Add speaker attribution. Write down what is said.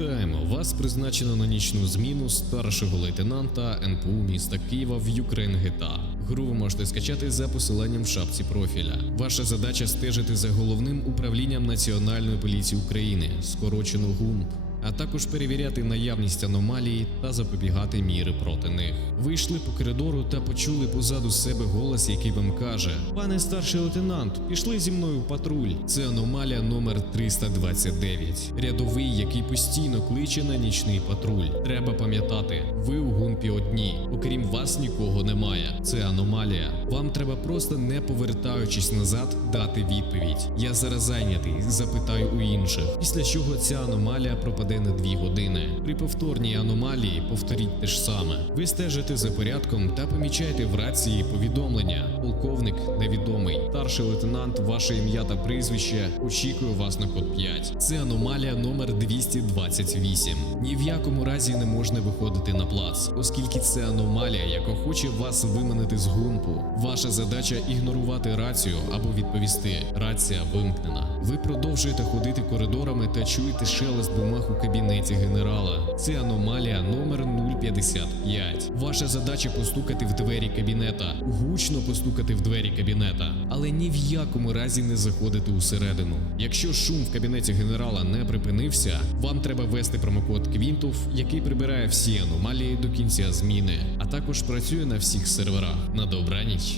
Speaker 1: Вітаємо! Вас призначено на нічну зміну старшого лейтенанта НПУ міста Києва в GTA. Гру ви можете скачати за посиланням в шапці профіля. Ваша задача стежити за головним управлінням Національної поліції України, скорочено ГУНП, а також перевіряти наявність аномалії та запобігати міри проти них. Ви йшли по коридору та почули позаду себе голос, який вам каже: Пане старший лейтенант, пішли зі мною в патруль. Це аномалія номер 329. Рядовий, який постійно кличе на нічний патруль. Треба пам'ятати, ви у гунпі одні. Окрім вас нікого немає. Це аномалія. Вам треба просто не повертаючись назад, дати відповідь. Я зараз зайнятий, запитаю у інших. Після чого ця аномалія пропаде на дві години. При повторній аномалії повторіть те ж саме. Ви стежите за порядком та помічаєте в рації повідомлення. Полковник невідомий. Старший лейтенант, ваше ім'я та прізвище очікує вас на код 5. Це аномалія номер 228. Ні в якому разі не можна виходити на плац, оскільки це аномалія, яка хоче вас виманити з гумпу. Ваша задача ігнорувати рацію або відповісти. Рація вимкнена. Ви продовжуєте ходити коридорами та чуєте шелест бумаг у кабінеті генерала. Це аномалія номер 055. Ваша задача постукати в двері кабінета, гучно постукати в двері кабінета, але ні в якому разі не заходити усередину. Якщо шум в кабінеті генерала не припинився, вам треба ввести промокод Квінтуф, який прибирає всі аномалії до кінця зміни, а також працює на всіх серверах. На добраніч.